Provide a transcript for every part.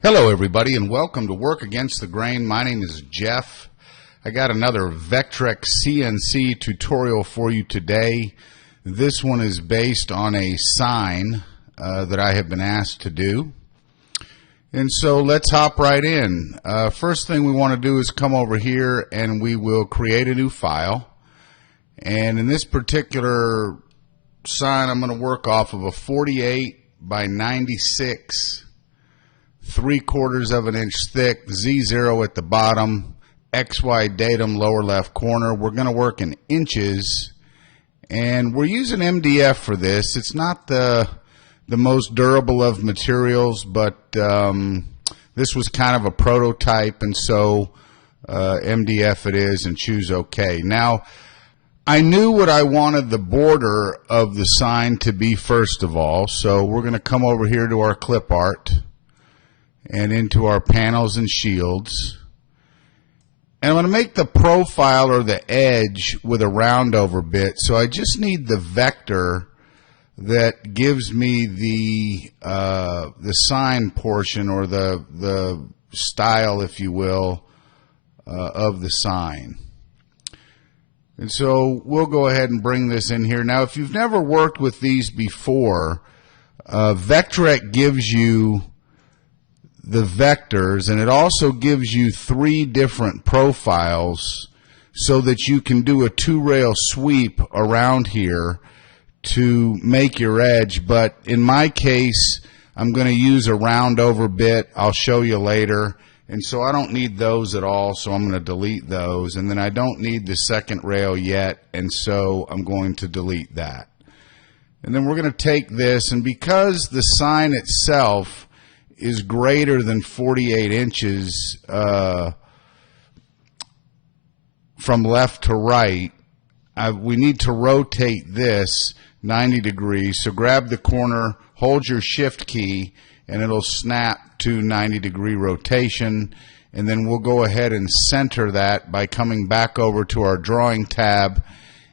Hello everybody and welcome to Work Against the Grain. My name is Jeff. I got another Vectric CNC tutorial for you today. This one is based on a sign that I have been asked to do. And so let's hop right in. First thing we want to do is come over here and we will create a new file. And in this particular sign I'm going to work off of a 48 by 96 3/4 of an inch thick, Z0 at the bottom, XY datum lower left corner. We're going to work in inches, and we're using MDF for this. It's not the most durable of materials, but this was kind of a prototype, and so MDF it is, and choose OK. Now, I knew what I wanted the border of the sign to be first of all, so we're going to come over here to our clip art and into our panels and shields. And I'm going to make the profile or the edge with a round over bit. So I just need the vector that gives me the sign portion, or the style, if you will, of the sign. And so we'll go ahead and bring this in here. Now, if you've never worked with these before, Vectric gives you the vectors, and it also gives you 3 different profiles so that you can do a 2-rail sweep around here to make your edge. But in my case, I'm going to use a round over bit. I'll show you later. And so I don't need those at all, so I'm going to delete those. And then I don't need the second rail yet, and so I'm going to delete that. And then we're going to take this, and because the sign itself is greater than 48 inches from left to right, we need to rotate this 90 degrees. So grab the corner, hold your shift key, and it'll snap to 90-degree rotation. And then we'll go ahead and center that by coming back over to our drawing tab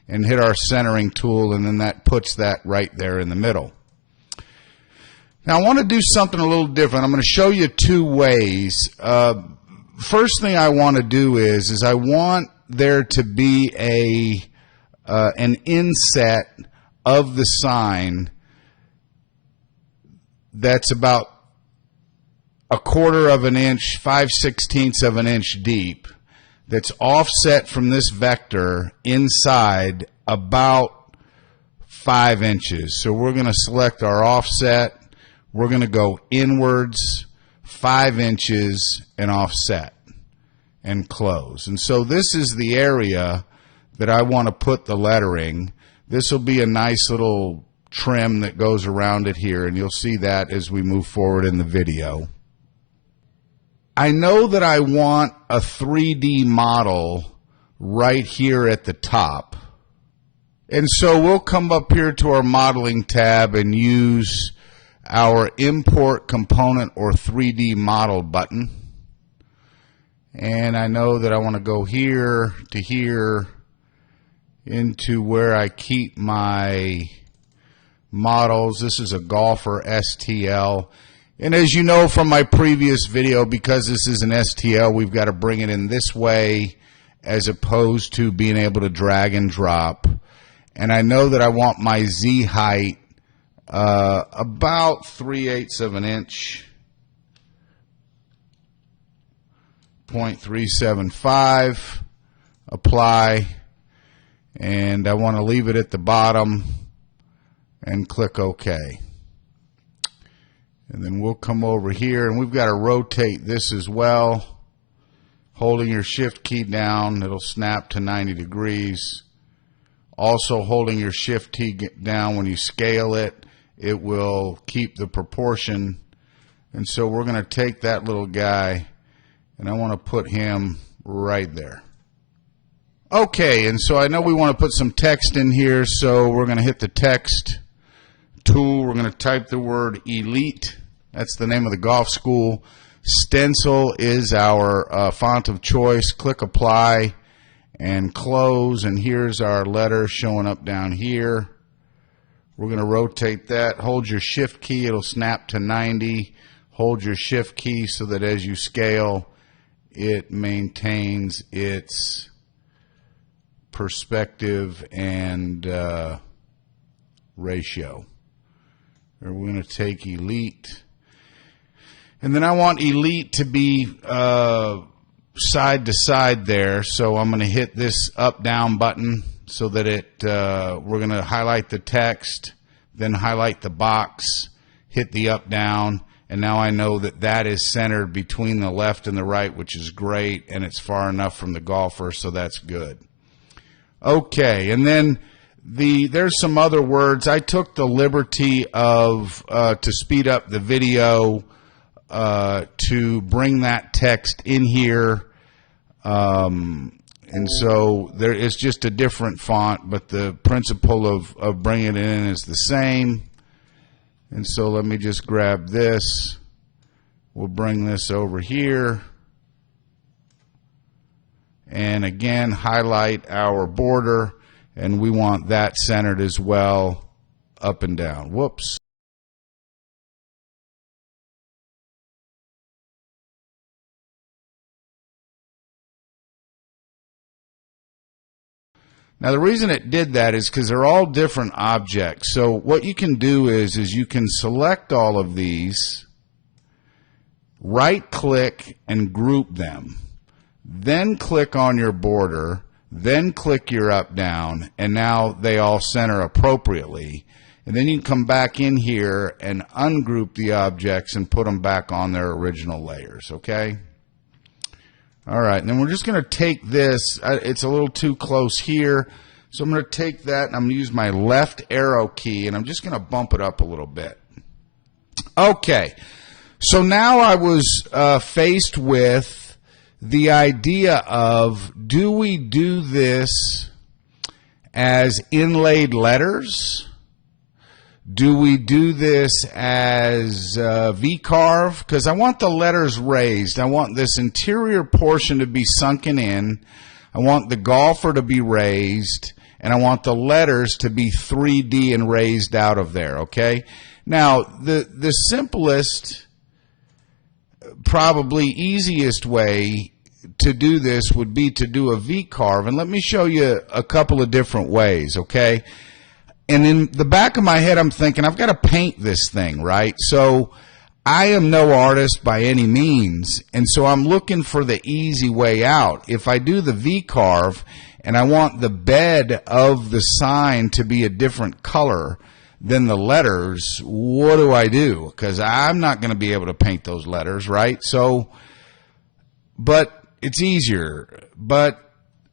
and hit our centering tool, and then that puts that right there in the middle. Now I want to do something a little different. I'm going to show you 2 ways. First thing I want to do is I want there to be an inset of the sign that's about 1/4 of an inch, 5/16 of an inch deep, that's offset from this vector inside about 5 inches. So we're going to select our offset. We're going to go inwards 5 inches and offset and close. And so this is the area that I want to put the lettering. This will be a nice little trim that goes around it here, and you'll see that as we move forward in the video. I know that I want a 3D model right here at the top. And so we'll come up here to our modeling tab and use our import component or 3D model button. And I know that I want to go here to here into where I keep my models. This is a golfer STL. And as you know from my previous video, because this is an STL, we've got to bring it in this way as opposed to being able to drag and drop. And I know that I want my Z height about 3/8 of an inch, 0.375, apply, and I want to leave it at the bottom and click OK. And then we'll come over here, and we've got to rotate this as well. Holding your shift key down, it'll snap to 90 degrees. Also holding your shift key down when you scale it, it will keep the proportion. And so we're going to take that little guy, and I want to put him right there. Okay, and so I know we want to put some text in here, so we're going to hit the text tool. We're going to type the word elite. That's the name of the golf school. Stencil is our font of choice. Click apply and close, and here's our letter showing up down here. We're going to rotate that. Hold your shift key, it'll snap to 90. hold your shift key so that as you scale, it maintains its perspective and ratio. We're going to take Elite. And then I want Elite to be side to side there. So I'm going to hit this up-down button so that we're going to highlight the text, then highlight the box, hit the up-down, and now I know that that is centered between the left and the right, which is great, and it's far enough from the golfer, so that's good. Okay, and then there's some other words. I took the liberty of, to speed up the video, to bring that text in here, and so there is just a different font, but the principle of bringing it in is the same. And so let me just grab this. We'll bring this over here. And again, highlight our border, and we want that centered as well, up and down. Whoops. Now the reason it did that is because they're all different objects. So what you can do is you can select all of these, right click and group them, then click on your border, then click your up down, and now they all center appropriately. And then you can come back in here and ungroup the objects and put them back on their original layers, okay? All right, and then we're just going to take this. It's a little too close here, so I'm going to take that and I'm going to use my left arrow key, and I'm just going to bump it up a little bit. Okay, so now I was faced with the idea of, do we do this as inlaid letters? Do we do this as V-carve? Because I want the letters raised. I want this interior portion to be sunken in. I want the golfer to be raised. And I want the letters to be 3D and raised out of there, okay? Now, the simplest, probably easiest way to do this would be to do a V-carve. And let me show you a couple of different ways, okay? And in the back of my head, I'm thinking, I've got to paint this thing, right? So I am no artist by any means, and so I'm looking for the easy way out. If I do the V-carve and I want the bed of the sign to be a different color than the letters, what do? Because I'm not going to be able to paint those letters, right? So, but it's easier, but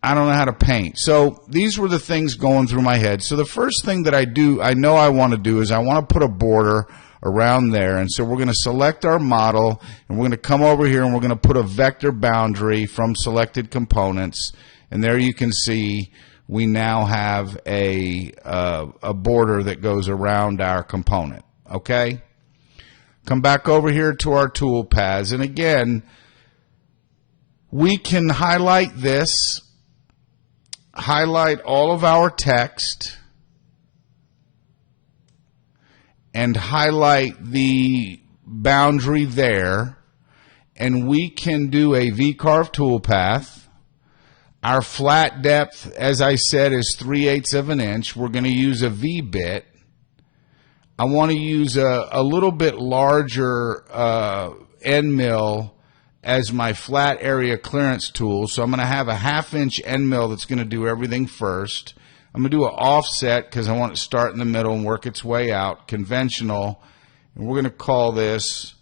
I don't know how to paint. So these were the things going through my head. So the first thing that I know I want to do is I want to put a border around there. And so we're going to select our model, and we're going to come over here and we're going to put a vector boundary from selected components. And there you can see we now have a border that goes around our component. Okay? Come back over here to our toolpaths. And again, we can highlight this. Highlight all of our text and highlight the boundary there, and we can do a V-carve toolpath. Our flat depth, as I said, is 3/8 of an inch. We're going to use a V-bit. I want to use a little bit larger end mill as my flat area clearance tool. So I'm going to have a 1/2 inch end mill that's going to do everything first. I'm going to do an offset because I want it to start in the middle and work its way out, conventional. And we're going to call this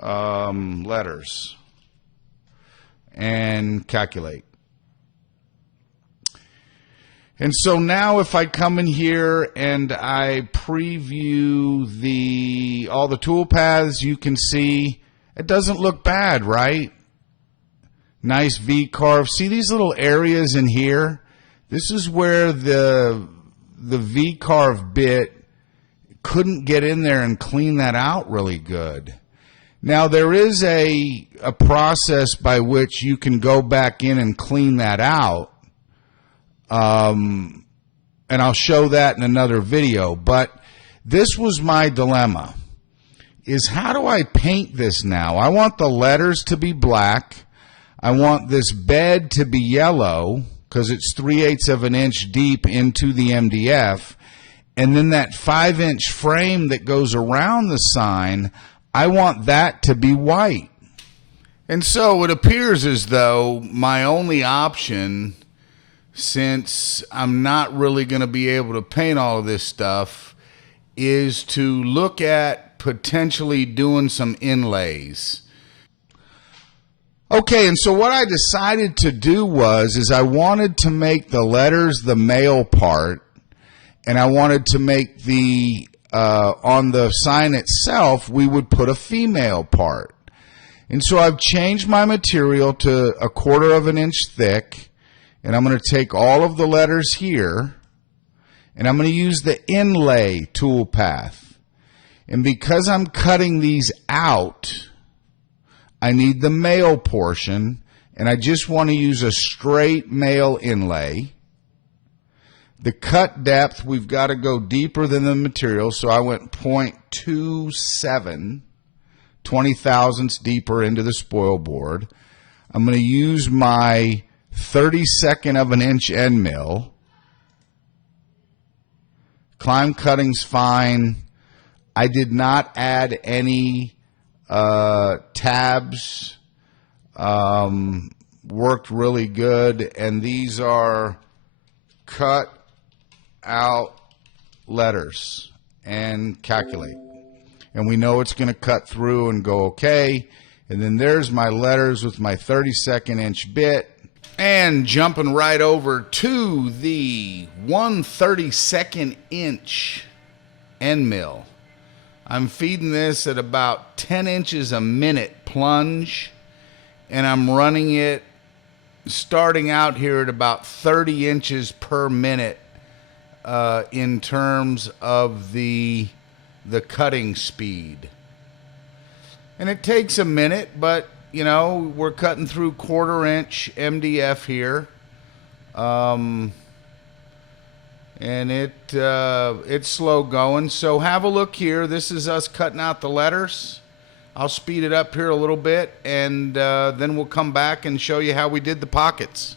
letters and calculate. And so now if I come in here and I preview all the toolpaths, you can see it doesn't look bad, right? Nice V-carve. See these little areas in here? This is where the V-carve bit couldn't get in there and clean that out really good. Now there is a process by which you can go back in and clean that out. And I'll show that in another video. But this was my dilemma. is how do I paint this now? I want the letters to be black. I want this bed to be yellow because it's 3/8 of an inch deep into the MDF. And then that 5-inch frame that goes around the sign, I want that to be white. And so it appears as though my only option, since I'm not really going to be able to paint all of this stuff, is to look at potentially doing some inlays. Okay, and so what I decided to do is I wanted to make the letters the male part, and I wanted to make the, on the sign itself, we would put a female part. And so I've changed my material to 1/4 of an inch thick, and I'm going to take all of the letters here, and I'm going to use the Inlay Toolpath. And because I'm cutting these out, I need the male portion, and I just want to use a straight male inlay. The cut depth, we've got to go deeper than the material, so I went 0.27, 20 thousandths deeper into the spoil board. I'm going to use my 32nd of an inch end mill. Climb cutting's fine. I did not add any tabs. Worked really good, and these are cut out letters and calculate, and we know it's going to cut through and go okay. And then there's my letters with my 32nd inch bit, and jumping right over to the 1/32 inch end mill. I'm feeding this at about 10 inches a minute plunge, and I'm running it starting out here at about 30 inches per minute in terms of the cutting speed. And it takes a minute, but you know, we're cutting through 1/4 inch MDF here. And it's slow going. So have a look here. This is us cutting out the letters. I'll speed it up here a little bit, and then we'll come back and show you how we did the pockets.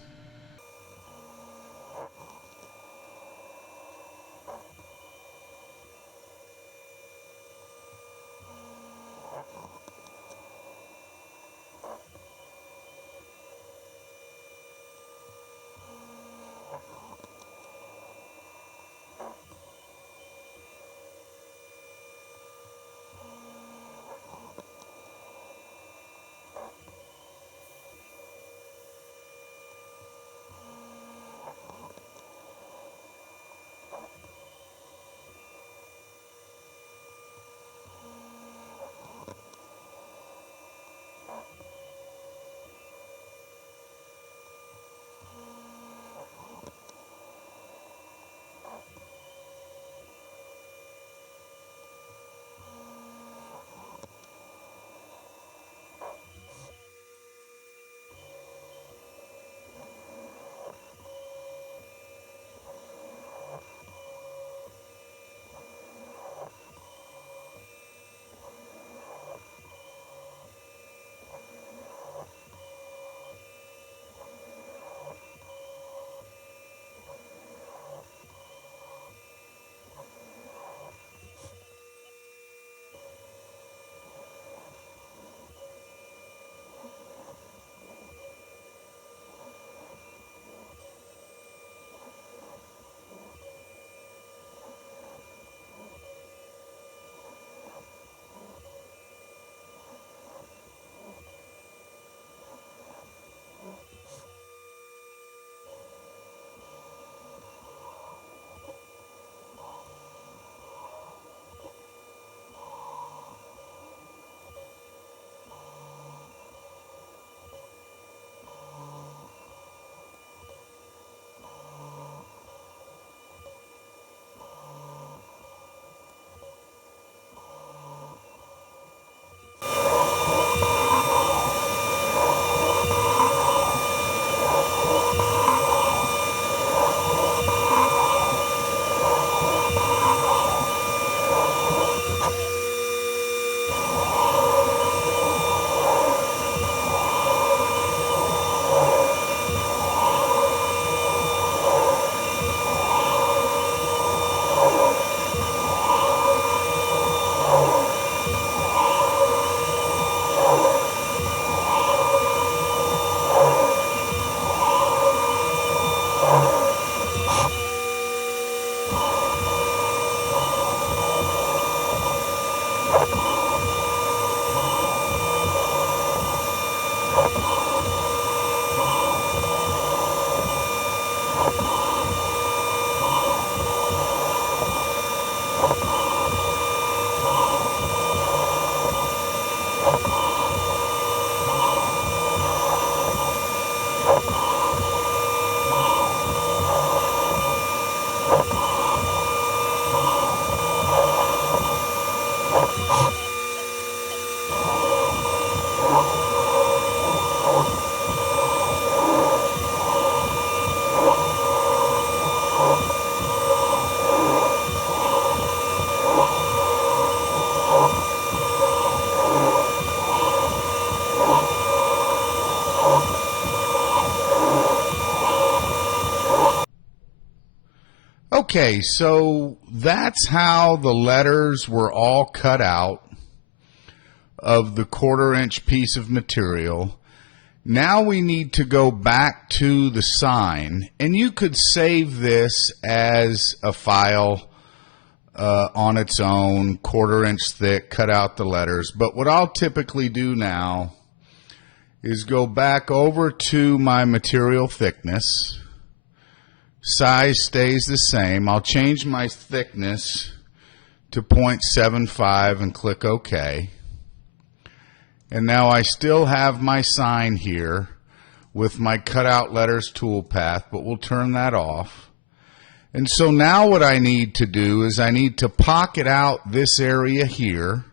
Okay, so that's how the letters were all cut out of the 1/4 inch piece of material. Now we need to go back to the sign, and you could save this as a file on its own, 1/4 inch thick, cut out the letters. But what I'll typically do now is go back over to my material thickness. Size stays the same. I'll change my thickness to 0.75 and click OK. And now I still have my sign here with my cutout letters toolpath, but we'll turn that off. And so now what I need to do is I need to pocket out this area here.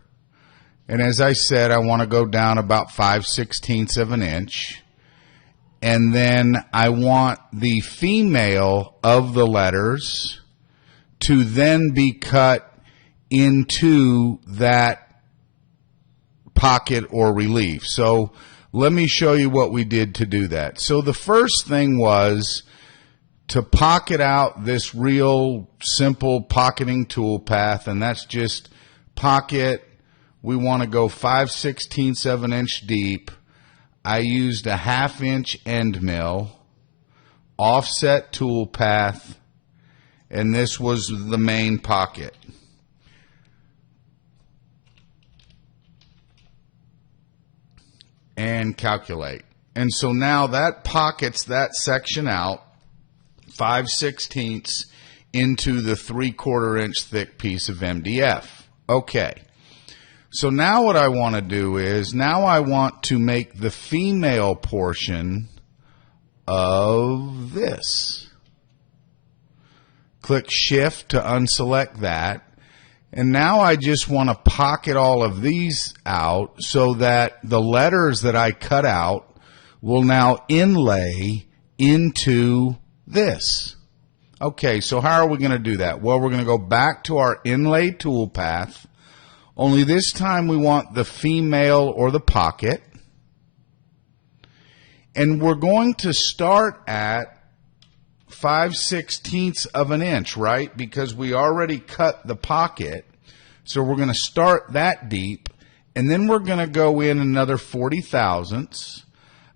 And as I said, I want to go down about 5/16 of an inch. And then I want the female of the letters to then be cut into that pocket or relief. So let me show you what we did to do that. So the first thing was to pocket out this real simple pocketing toolpath, and that's just pocket. We want to go 5/16 of an inch deep. I used a 1/2 inch end mill, offset toolpath, and this was the main pocket. And calculate. And so now that pockets that section out 5/16 into the 3/4 inch thick piece of MDF. Okay. So now what I want to do is, now I want to make the female portion of this. Click Shift to unselect that. And now I just want to pocket all of these out so that the letters that I cut out will now inlay into this. Okay, so how are we going to do that? Well, we're going to go back to our inlay toolpath. Only this time we want the female or the pocket. And we're going to start at 5/16 of an inch, right? Because we already cut the pocket. So we're going to start that deep. And then we're going to go in another 40 thousandths.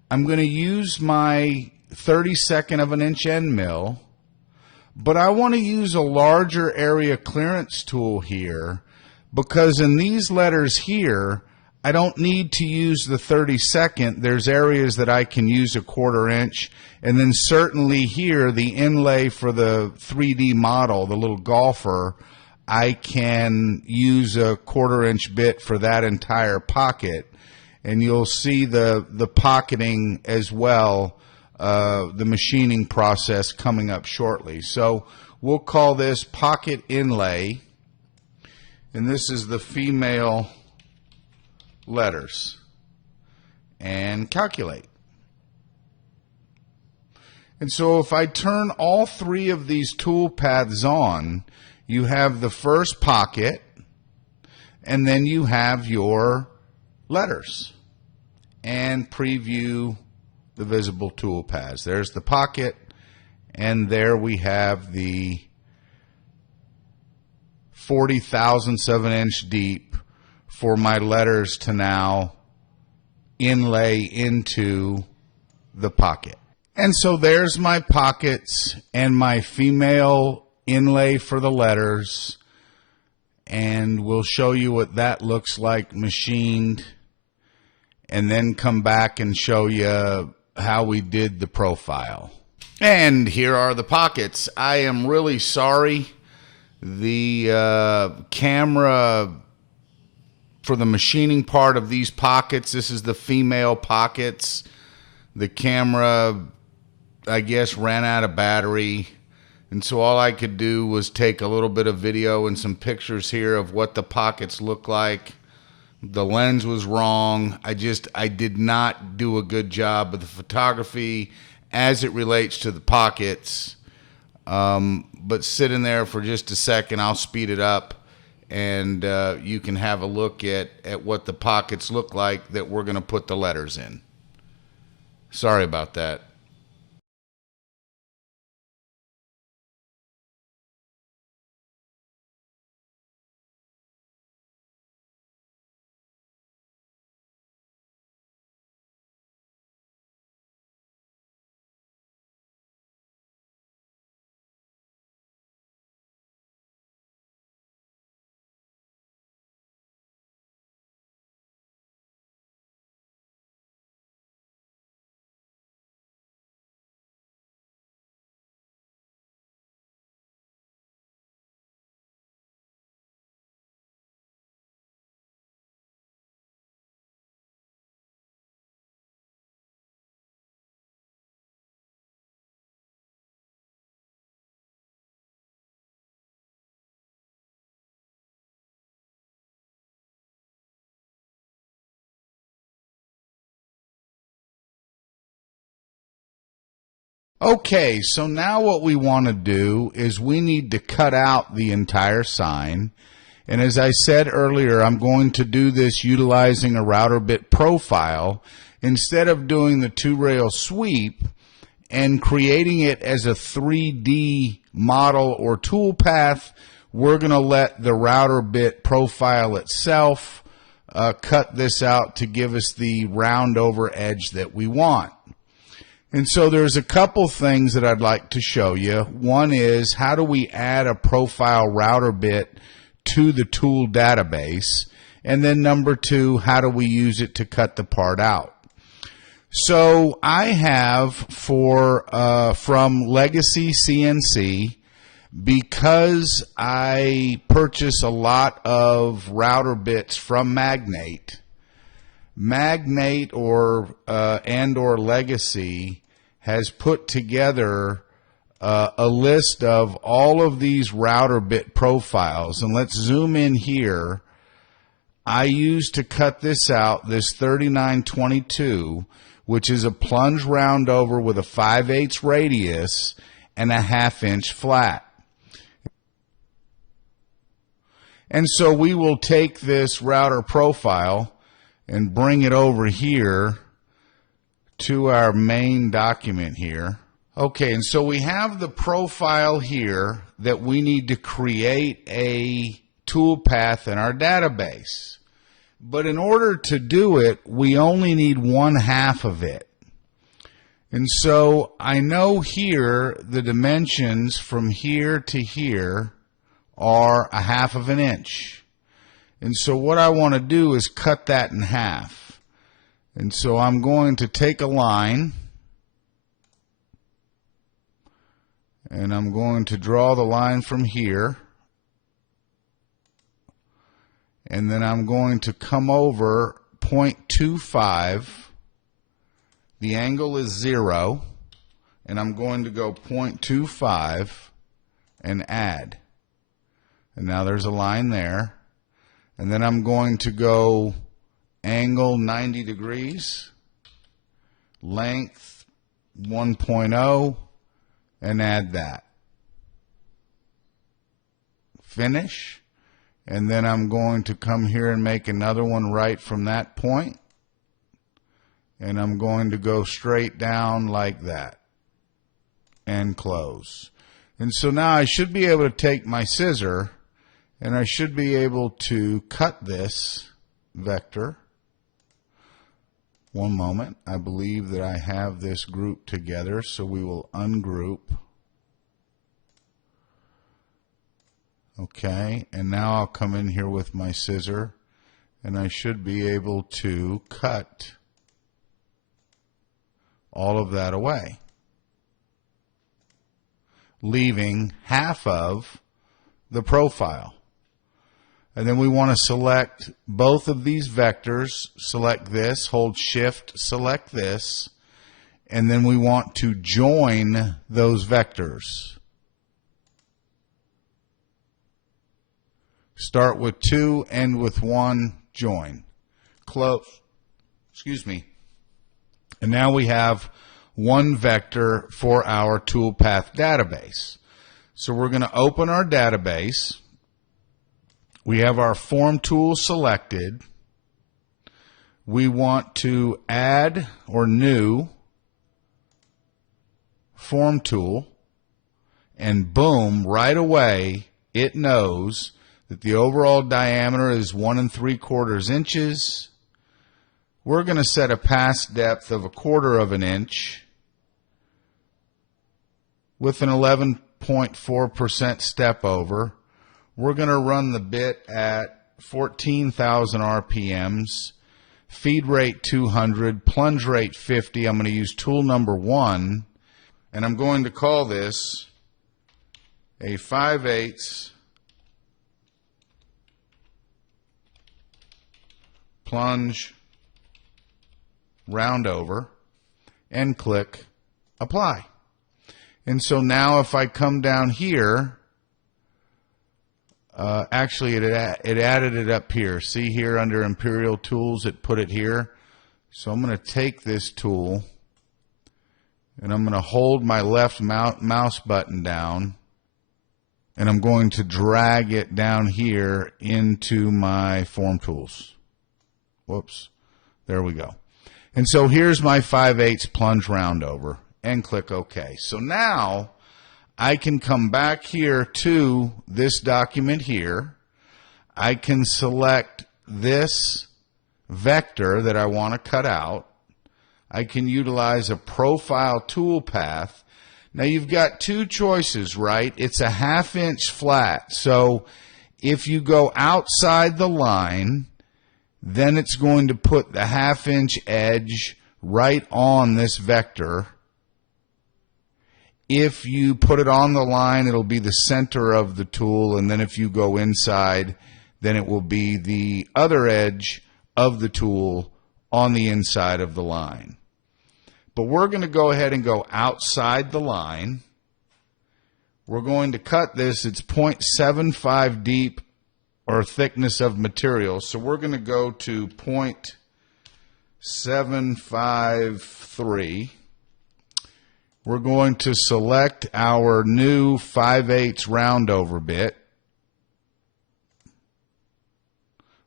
I'm going to use my 32nd of an inch end mill. But I want to use a larger area clearance tool here, because in these letters here, I don't need to use the 32nd. There's areas that I can use a 1/4 inch. And then certainly here, the inlay for the 3D model, the little golfer, I can use a 1/4 inch bit for that entire pocket. And you'll see the pocketing as well, the machining process coming up shortly. So we'll call this pocket inlay. And this is the female letters. And calculate. And so if I turn all three of these toolpaths on, you have the first pocket, and then you have your letters. And preview the visible toolpaths. There's the pocket, and there we have the 40 thousandths of an inch deep for my letters to now inlay into the pocket. And so there's my pockets and my female inlay for the letters, and we'll show you what that looks like machined, and then come back and show you how we did the profile. And here are the pockets. I am really sorry. The camera for the machining part of these pockets, this is the female pockets. The camera, I guess, ran out of battery. And so all I could do was take a little bit of video and some pictures here of what the pockets look like. The lens was wrong. I did not do a good job of the photography as it relates to the pockets. But sit in there for just a second. I'll speed it up, and you can have a look at what the pockets look like that we're going to put the letters in. Sorry about that. Okay, so now what we want to do is we need to cut out the entire sign. And as I said earlier, I'm going to do this utilizing a router bit profile instead of doing the 2-rail sweep and creating it as a 3D model or toolpath. We're going to let the router bit profile itself cut this out to give us the round over edge that we want. And so there's a couple things that I'd like to show you. One is, how do we add a profile router bit to the tool database? And then number two, how do we use it to cut the part out? So I have from Legacy CNC, because I purchase a lot of router bits from Magnate or Legacy has put together a list of all of these router bit profiles. And let's zoom in here. I used to cut this out, this 3922, which is a plunge round over with a 5/8 radius and a 1/2 inch flat. And so we will take this router profile and bring it over here to our main document here. Okay, and so we have the profile here that we need to create a toolpath in our database. But in order to do it, we only need 1/2 of it. And so I know here the dimensions from here to here are 1/2 of an inch. And so what I want to do is cut that in half. And so I'm going to take a line and I'm going to draw the line from here, and then I'm going to come over 0.25. The angle is 0, and I'm going to go 0.25 and add. And now there's a line there. And then I'm going to go angle 90 degrees, length 1.0, and add that. Finish. And then I'm going to come here and make another one right from that point. And I'm going to go straight down like that and close. And so now I should be able to take my scissor and I should be able to cut this vector. One moment. I believe that I have this grouped together, so we will ungroup. Okay, and now I'll come in here with my scissor and I should be able to cut all of that away, leaving half of the profile. And then we want to select both of these vectors, select this, hold shift, select this, and then we want to join those vectors. Start with 2, end with 1, join. Close. Excuse me. And now we have one vector for our Toolpath database. So we're going to open our database. We have our form tool selected. We want to add or new form tool, and boom, right away it knows that the overall diameter is 1 3/4 inches. We're going to set a pass depth of 1/4 inch with an 11.4% step over. We're going to run the bit at 14,000 RPMs, feed rate 200, plunge rate 50. I'm going to use tool number 1, and I'm going to call this a 5/8 plunge round over, and click apply. And so now if I come down here, actually it added it up here. See here under Imperial Tools, it put it here. So I'm going to take this tool and I'm going to hold my left mouse button down, and I'm going to drag it down here into my form tools. Whoops. There we go. And so here's my 5/8 plunge round over, and click OK. So now I can come back here to this document here. I can select this vector that I want to cut out. I can utilize a profile toolpath. Now you've got two choices, right? It's a 1/2 inch flat. So if you go outside the line, then it's going to put the 1/2 inch edge right on this vector. If you put it on the line, it'll be the center of the tool, and then if you go inside, then it will be the other edge of the tool on the inside of the line. But we're going to go ahead and go outside the line. We're going to cut this. It's 0.75 deep or thickness of material. So we're going to go to 0.753. We're going to select our new 5/8 round over bit.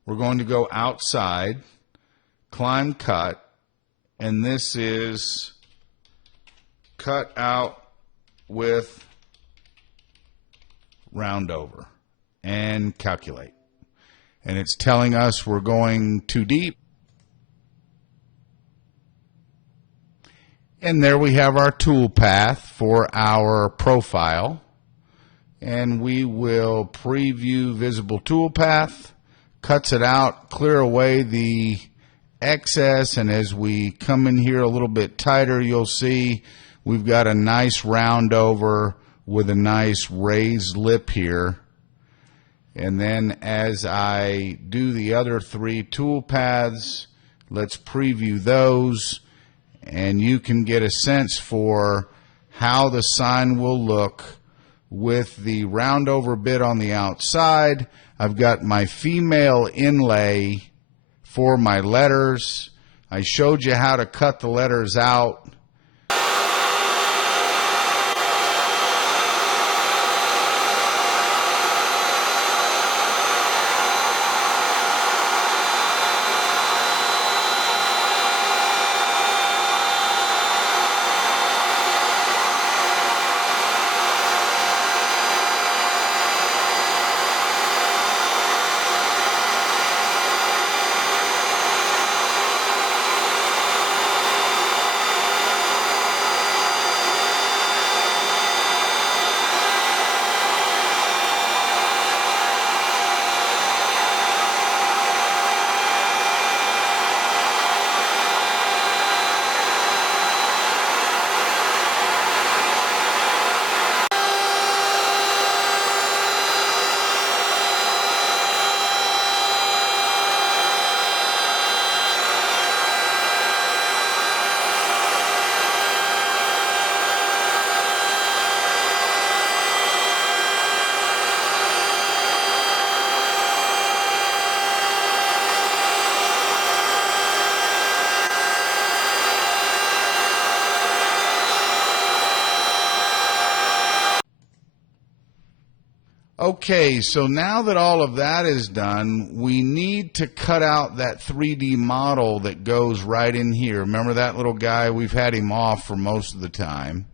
We're going to go outside, climb cut, and this is cut out with round over, and calculate. And it's telling us we're going too deep. And there we have our tool path for our profile. And we will preview visible tool path, cuts it out, clear away the excess, and as we come in here a little bit tighter, you'll see we've got a nice round over with a nice raised lip here. And then as I do the other 3 tool paths, let's preview those, and you can get a sense for how the sign will look with the round over bit on the outside. I've got my female inlay for my letters. I showed you how to cut the letters out. Okay, so now that all of that is done, we need to cut out that 3D model that goes right in here. Remember that little guy? We've had him off for most of the time.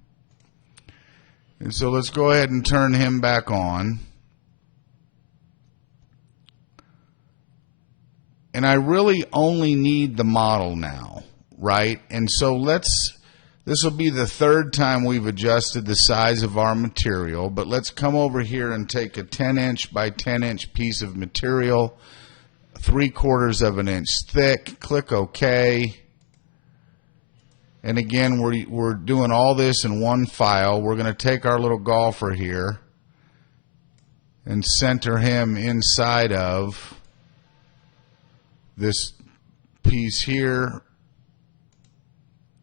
And so let's go ahead and turn him back on. And I really only need the model now, right? And so this will be the third time we've adjusted the size of our material, but let's come over here and take a 10-inch by 10-inch piece of material, 3/4 of an inch thick, click OK. And again, we're doing all this in one file. We're going to take our little golfer here and center him inside of this piece here.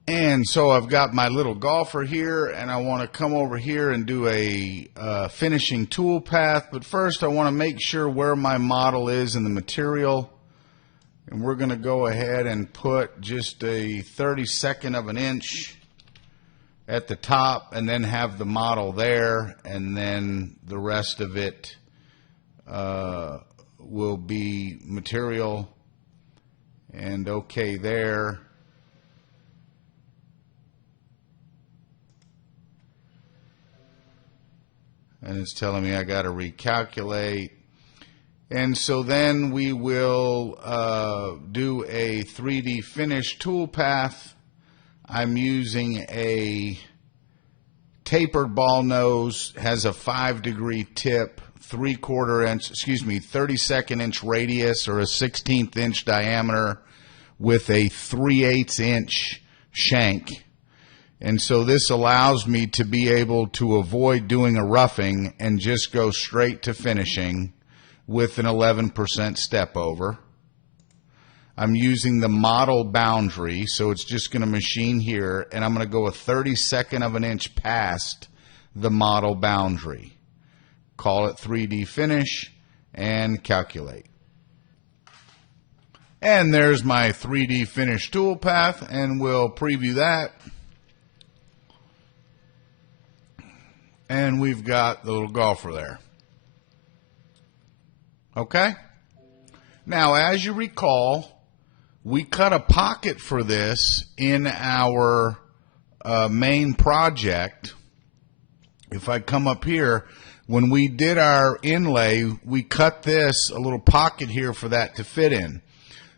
And so I've got my little golfer here, and I want to come over here and do a finishing tool path. But first I want to make sure where my model is in the material. And we're going to go ahead and put just a 32nd of an inch at the top, and then have the model there, and then the rest of it will be material. And okay there. And it's telling me I got to recalculate. And so then we will do a 3D finish tool path. I'm using a tapered ball nose, has a 5-degree tip, 32nd inch radius or a 16th inch diameter with a 3/8 inch shank. And so this allows me to be able to avoid doing a roughing and just go straight to finishing with an 11% step over. I'm using the model boundary, so it's just going to machine here, and I'm going to go a 32nd of an inch past the model boundary. Call it 3D finish and calculate. And there's my 3D finish tool path, and we'll preview that. And we've got the little golfer there. Okay? Now, as you recall, we cut a pocket for this in our main project. If I come up here, when we did our inlay, we cut this, a little pocket here for that to fit in.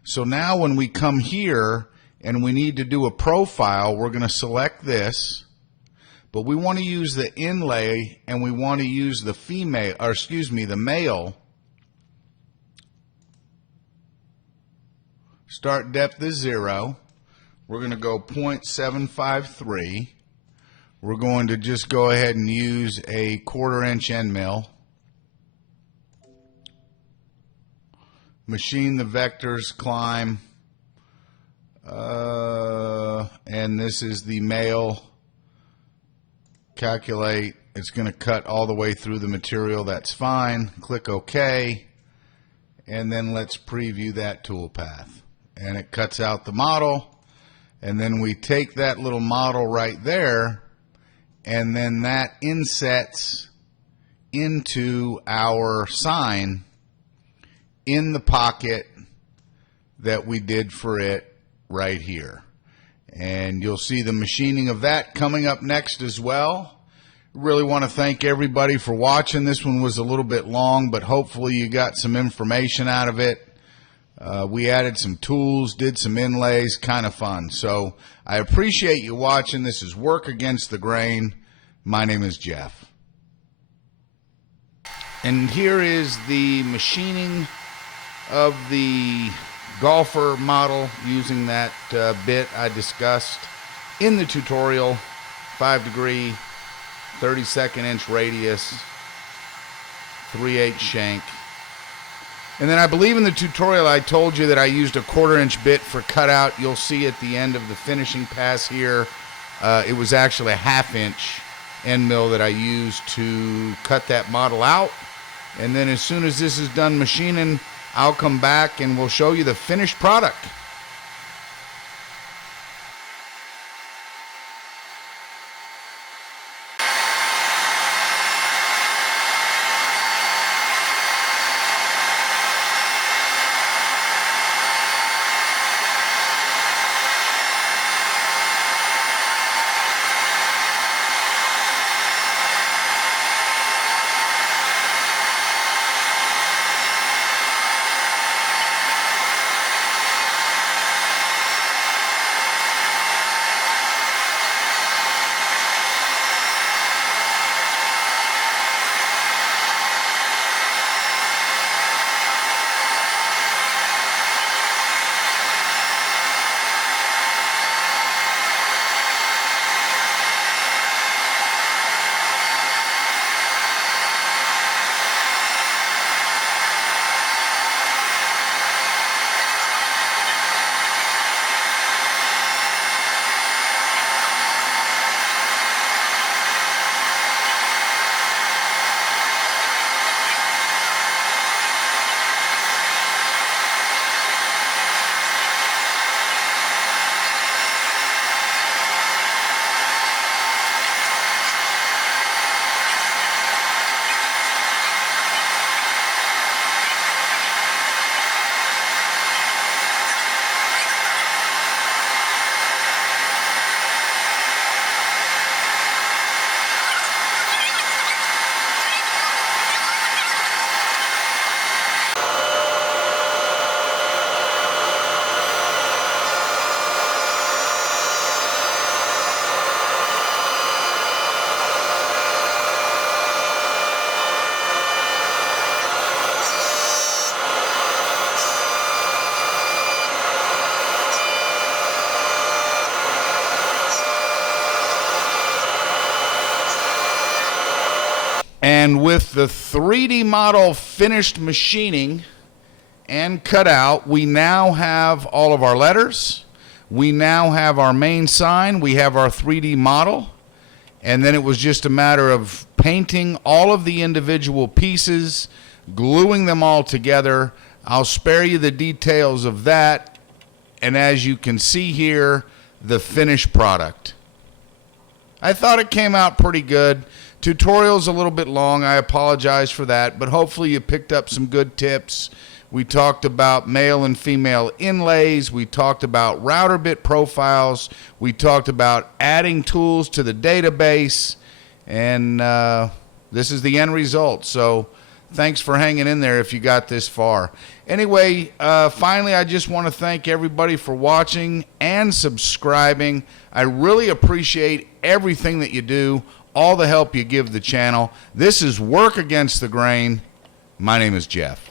So now when we come here and we need to do a profile, we're going to select this, but we want to use the inlay, and we want to use the the male. Start depth is 0. We're going to go 0.753. We're going to just go ahead and use a 1/4 inch end mill. Machine the vectors, climb, and this is the male. Calculate. It's going to cut all the way through the material. That's fine. Click OK, and then let's preview that tool path. And it cuts out the model, and then we take that little model right there, and then that insets into our sign in the pocket that we did for it right here. And you'll see the machining of that coming up next as well. Really want to thank everybody for watching. This one was a little bit long, but hopefully you got some information out of it. We added some tools, did some inlays, kind of fun. So I appreciate you watching. This is Work Against the Grain. My name is Jeff. And here is the machining of the golfer model using that bit I discussed in the tutorial. 5-degree, 32nd inch radius, 3/8 shank. And then I believe in the tutorial I told you that I used a 1/4 inch bit for cutout. You'll see at the end of the finishing pass here, it was actually a 1/2 inch end mill that I used to cut that model out. And then as soon as this is done machining, I'll come back and we'll show you the finished product. And with the 3D model finished machining and cut out, we now have all of our letters. We now have our main sign. We have our 3D model. And then it was just a matter of painting all of the individual pieces, gluing them all together. I'll spare you the details of that. And as you can see here, the finished product. I thought it came out pretty good. Tutorial's a little bit long. I apologize for that, but hopefully you picked up some good tips. We talked about male and female inlays. We talked about router bit profiles. We talked about adding tools to the database. And this is the end result. So thanks for hanging in there if you got this far. Anyway, finally, I just want to thank everybody for watching and subscribing. I really appreciate everything that you do, all the help you give the channel. This is Work Against the Grain. My name is Jeff.